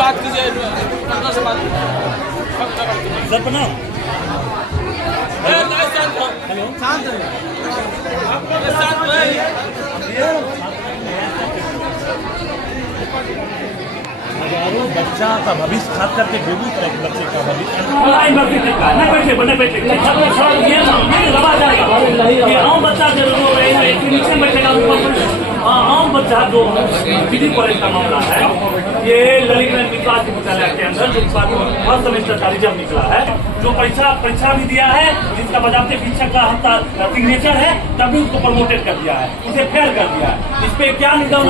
बात कीजिए सर प्रणाम। हेलो शांत हजारों बच्चा का भविष्य खास करके बेगूसराय के बच्चे का भविष्य आम बच्चा जो विधि कॉलेज का मामला है, ये ललित विकास विद्यालय के अंदर जो फर्स्ट सेमेस्टर का रिजल्ट निकला है, जो परीक्षा भी दिया है, जिसका बजाते शिक्षक का सिग्नेचर है, तभी उसको प्रमोटेड कर दिया है, उसे फेल कर दिया है। इस पे क्या निगम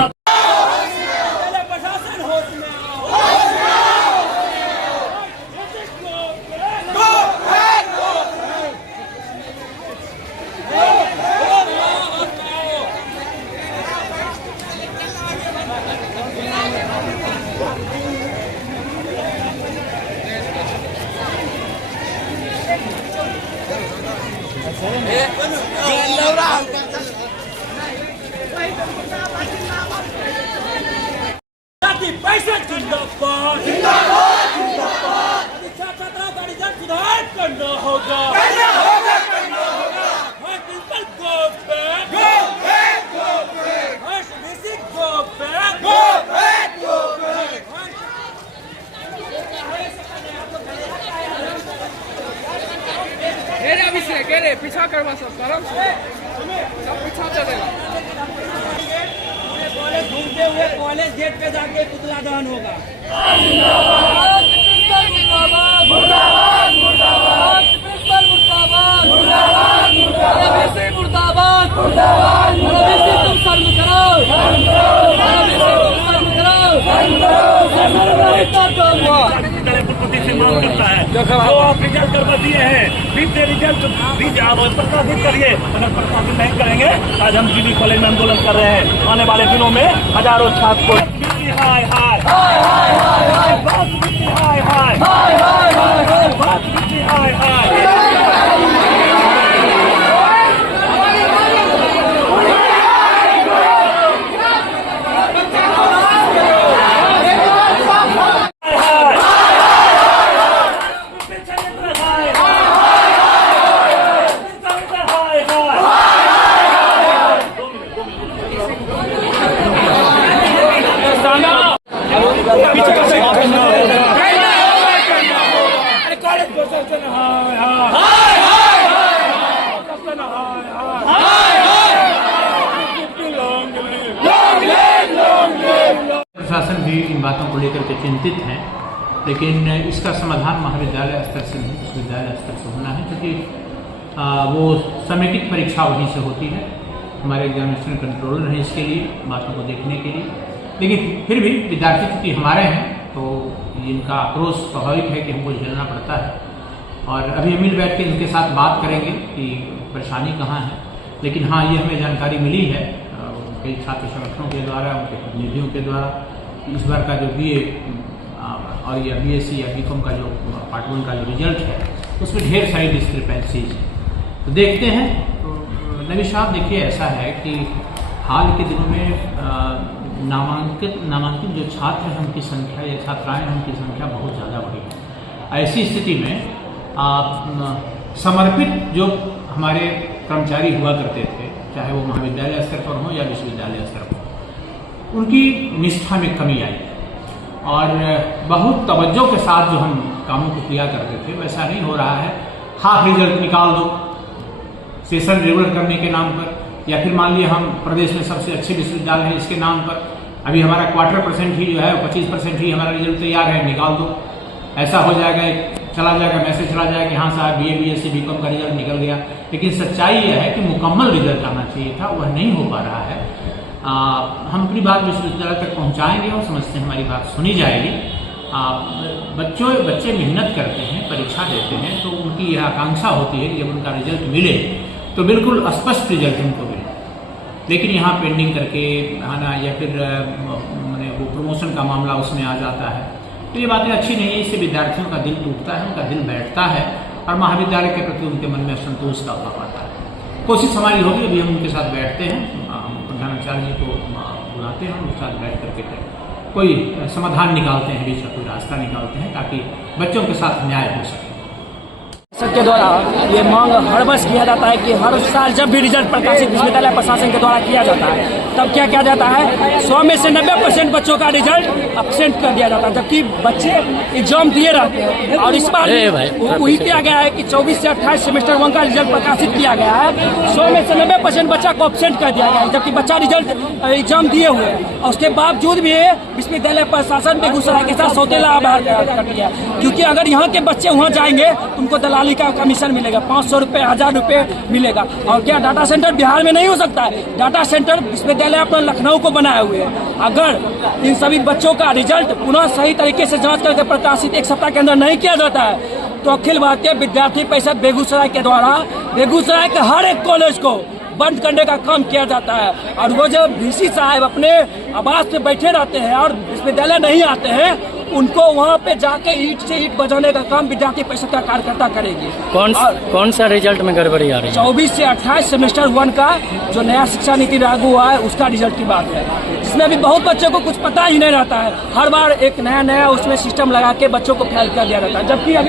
पैसे जिंदाबाद जिंदाबाद जिंदाबाद छात्राओं का रिजल्ट सुधार करना होगा principal go back basic go back रे पीछा करवा सब आराम से सब पीछा चलेगा। कॉलेज घूमते हुए कॉलेज गेट पे जाके पुतला दहन होगा। करता है जो आप रिजल्ट करवा दिए हैं, फिर से रिजल्ट प्रकाशित करिए। अगर प्रकाशित नहीं करेंगे, आज हम जीबी कॉलेज में आंदोलन कर रहे हैं। आने वाले दिनों में हजारों छात्र को हाय हाय हाय हाय हाय हाय हाय हाय हाय प्रशासन भी इन बातों को लेकर के चिंतित हैं, लेकिन इसका समाधान महाविद्यालय स्तर से नहीं विश्वविद्यालय स्तर से होना है, क्योंकि वो समेटिक परीक्षा वहीं से होती है। हमारे एग्जामिनेशन कंट्रोलर हैं इसके लिए बातों को देखने के लिए, लेकिन फिर भी विद्यार्थी चूँकि हमारे हैं तो इनका आक्रोश स्वाभाविक है कि हमको झेलना पड़ता है। और अभी मिल बैठ के इनके साथ बात करेंगे कि परेशानी कहाँ है। लेकिन हाँ, ये हमें जानकारी मिली है कई छात्र संगठनों के द्वारा, उनके प्रतिनिधियों के द्वारा, इस बार का जो BA और या BSc या BCom का जो पार्ट 1 का जो रिजल्ट है, उसमें ढेर सारी डिस्क्रिपेंसीज हैं। तो देखते हैं। तो नबी साहब, देखिए ऐसा है कि हाल के दिनों में नामांकित जो छात्र हैं उनकी संख्या या छात्राएं हैं उनकी संख्या बहुत ज़्यादा बढ़ी है। ऐसी स्थिति में समर्पित जो हमारे कर्मचारी हुआ करते थे, चाहे वो महाविद्यालय स्तर पर हो या विश्वविद्यालय स्तर पर, उनकी निष्ठा में कमी आई और बहुत तवज्जो के साथ जो हम कामों को किया करते थे वैसा नहीं हो रहा है। हाफ रिजल्ट निकाल दो सेशन रेगुलर करने के नाम पर, या फिर मान लिया हम प्रदेश में सबसे अच्छे विश्वविद्यालय हैं इसके नाम पर, अभी हमारा 25% ही जो है 25% ही हमारा रिजल्ट तैयार है, निकाल दो। ऐसा हो जाएगा, चला जाएगा मैसेज चला जाएगा कि हाँ साहब BA BSc BCom का रिजल्ट निकल गया। लेकिन सच्चाई यह है कि मुकम्मल रिजल्ट आना चाहिए था, वह नहीं हो पा रहा है। हम अपनी बात विश्वविद्यालय तक पहुंचाएंगे और समझते हैं हमारी बात सुनी जाएगी। बच्चे मेहनत करते हैं, परीक्षा देते हैं, तो उनकी यह आकांक्षा होती है कि जब उनका रिजल्ट मिले तो बिल्कुल स्पष्ट रिजल्ट उनको मिले। लेकिन यहाँ पेंडिंग करके आना या फिर मैंने वो प्रमोशन का मामला उसमें आ जाता है, तो ये बातें अच्छी नहीं है। इससे विद्यार्थियों का दिल टूटता है, उनका दिल बैठता है और महाविद्यालय के प्रति उनके मन में असंतोष का भाव आता है। कोशिश हमारी होगी, अभी हम उनके साथ बैठते हैं, प्रधानाचार्य जी को बुलाते हैं, उनके साथ बैठ करके कोई समाधान निकालते हैं, बीच का कोई रास्ता निकालते हैं ताकि बच्चों के साथ न्याय हो सके। के द्वारा ये मांग हर वर्ष किया जाता है कि हर साल जब भी रिजल्ट प्रकाशित विश्वविद्यालय प्रशासन के द्वारा किया जाता है, तब क्या किया जाता है, 100 में से 90% बच्चों का रिजल्ट एब्सेंट कर दिया जाता है, जबकि बच्चे एग्जाम दिए रहते हैं। और इस बार वही किया गया है कि 24 से 28 सेमेस्टर 1 का रिजल्ट प्रकाशित किया गया है, 100 में से 90% बच्चा को एब्सेंट कर दिया गया है, जबकि बच्चा रिजल्ट एग्जाम दिए हुए हैं। और उसके बावजूद भी विश्वविद्यालय प्रशासन बेगूसराय के साथ सौतेला व्यवहार कर दिया, क्योंकि अगर यहाँ के बच्चे वहाँ जाएंगे तो उनको दलाली का कमीशन मिलेगा, 500 रुपये 1000 रुपये मिलेगा। और क्या डाटा सेंटर बिहार में नहीं हो सकता है? डाटा सेंटर विश्वविद्यालय अपना लखनऊ को बनाए हुए है। अगर इन सभी बच्चों का रिजल्ट पुनः सही तरीके से जांच करके प्रकाशित 1 सप्ताह के अंदर नहीं किया जाता है, तो अखिल भारतीय विद्यार्थी परिषद बेगूसराय के द्वारा बेगूसराय के हर एक कॉलेज को बंद करने का काम किया जाता है। और वो जो वीसी साहब अपने आवास पे बैठे रहते हैं और विश्वविद्यालय नहीं आते हैं, उनको वहाँ पे जाके ईंट से ईंट बजाने का काम विद्यार्थी परिषद का कार्यकर्ता करेगी। कौन सा रिजल्ट में गड़बड़ी आ रही है? 24 से 28 सेमेस्टर 1 का जो नया शिक्षा नीति लागू हुआ है उसका रिजल्ट की बात है, जिसमें अभी बहुत बच्चों को कुछ पता ही नहीं रहता है। हर बार एक नया उसमें सिस्टम लगा के बच्चों को फेल कर दिया जाता है, जबकि अभी